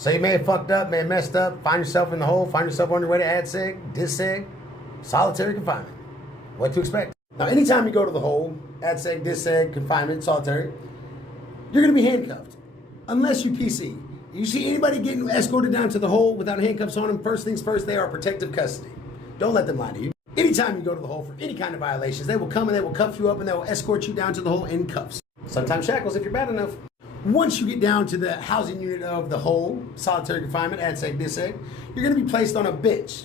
So you may have fucked up, may have messed up, find yourself in the hole, find yourself on your way to ADSEG, DISSEG, solitary confinement. What to expect? Now, anytime you go to the hole, ADSEG, DISSEG, confinement, solitary, you're going to be handcuffed. Unless you PC. You see anybody getting escorted down to the hole without handcuffs on them, first things first, they are protective custody. Don't let them lie to you. Anytime you go to the hole for any kind of violations, they will come and they will cuff you up and they will escort you down to the hole in cuffs. Sometimes shackles if you're bad enough. Once you get down to the housing unit of the hole, solitary confinement, ADSEG, DISSEG, you're going to be placed on a bench.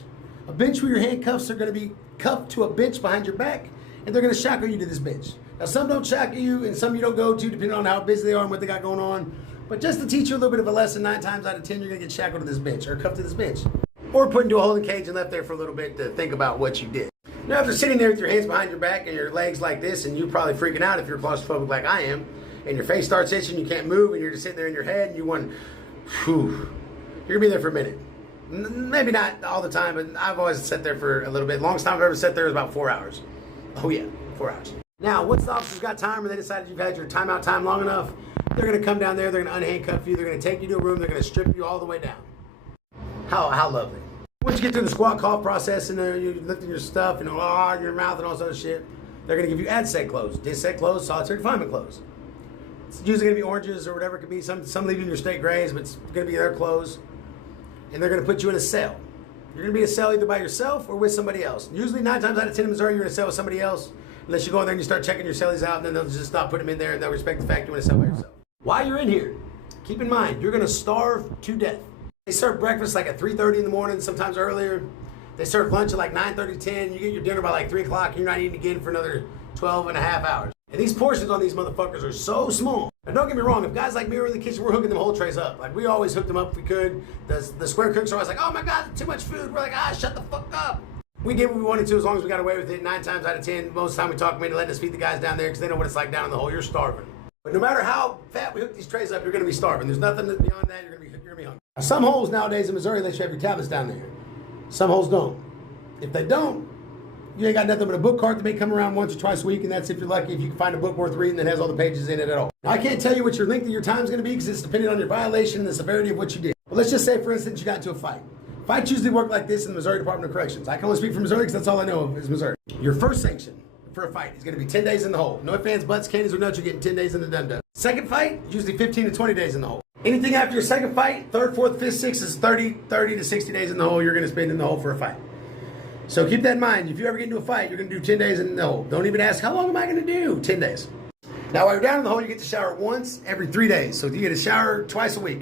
A bench where your handcuffs are going to be cuffed to a bench behind your back, and they're going to shackle you to this bench. Now, some don't shackle you, and some you don't go to, depending on how busy they are and what they got going on. But just to teach you a little bit of a lesson, 9 times out of 10, you're going to get shackled to this bench, or cuffed to this bench. Or put into a holding cage and left there for a little bit to think about what you did. Now, if you're sitting there with your hands behind your back and your legs like this, and you're probably freaking out if you're claustrophobic like I am, and your face starts itching, you can't move, and you're just sitting there in your head, and you want, whew, you're going to be there for a minute. Maybe not all the time, but I've always sat there for a little bit. Longest time I've ever sat there was about 4 hours. Oh yeah, 4 hours. Now, once the officers got time or they decided you've had your timeout time long enough, they're going to come down there, they're going to unhandcuff you, they're going to take you to a room, they're going to strip you all the way down. How lovely. Once you get through the squat cough process and you're lifting your stuff and your mouth and all this other shit, they're going to give you ADSEG clothes, DISSEG clothes, solitary confinement clothes. It's usually going to be oranges or whatever it could be. Some leave you in your state grays, but it's going to be their clothes. And they're going to put you in a cell. You're going to be in a cell either by yourself or with somebody else. Usually 9 times out of 10 in Missouri, you're in a cell with somebody else. Unless you go in there and you start checking your cellies out, and then they'll just stop putting them in there and they'll respect the fact you're in a cell by yourself. While you're in here, keep in mind, you're going to starve to death. They serve breakfast like at 3:30 in the morning, sometimes earlier. They serve lunch at like 9:30, 10. You get your dinner by like 3 o'clock, and you're not eating again for another 12 and a half hours. And these portions on these motherfuckers are so small. Now don't get me wrong, if guys like me were in the kitchen, we're hooking them whole trays up. Like we always hooked them up if we could. The square cooks are always like, oh my God, too much food. We're like, shut the fuck up. We did what we wanted to as long as we got away with it. 9 times out of 10, most of the time we talk them into letting us feed the guys down there because they know what it's like down in the hole. You're starving. But no matter how fat we hook these trays up, you're going to be starving. There's nothing beyond that. You're going to be hungry. Now, some holes nowadays in Missouri, they should have your tablets down there. Some holes don't. If they don't, you ain't got nothing but a book cart that may come around once or twice a week, and that's if you're lucky, if you can find a book worth reading that has all the pages in it at all. Now, I can't tell you what your length of your time is going to be because it's dependent on your violation and the severity of what you did. But let's just say, for instance, you got into a fight. Fights usually work like this in the Missouri Department of Corrections. I can only speak for Missouri because that's all I know of is Missouri. Your first sanction for a fight is going to be 10 days in the hole. No ifs, ands, buts, candies, or nuts, you're getting 10 days in the dum-dum. Second fight, usually 15 to 20 days in the hole. Anything after your second fight, third, fourth, fifth, sixth is 30 to 60 days in the hole you're going to spend in the hole for a fight. So keep that in mind. If you ever get into a fight, you're going to do 10 days in the hole. Don't even ask, how long am I going to do? 10 days. Now, while you're down in the hole, you get to shower once every 3 days. So you get a shower twice a week.